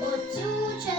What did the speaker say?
Pocuče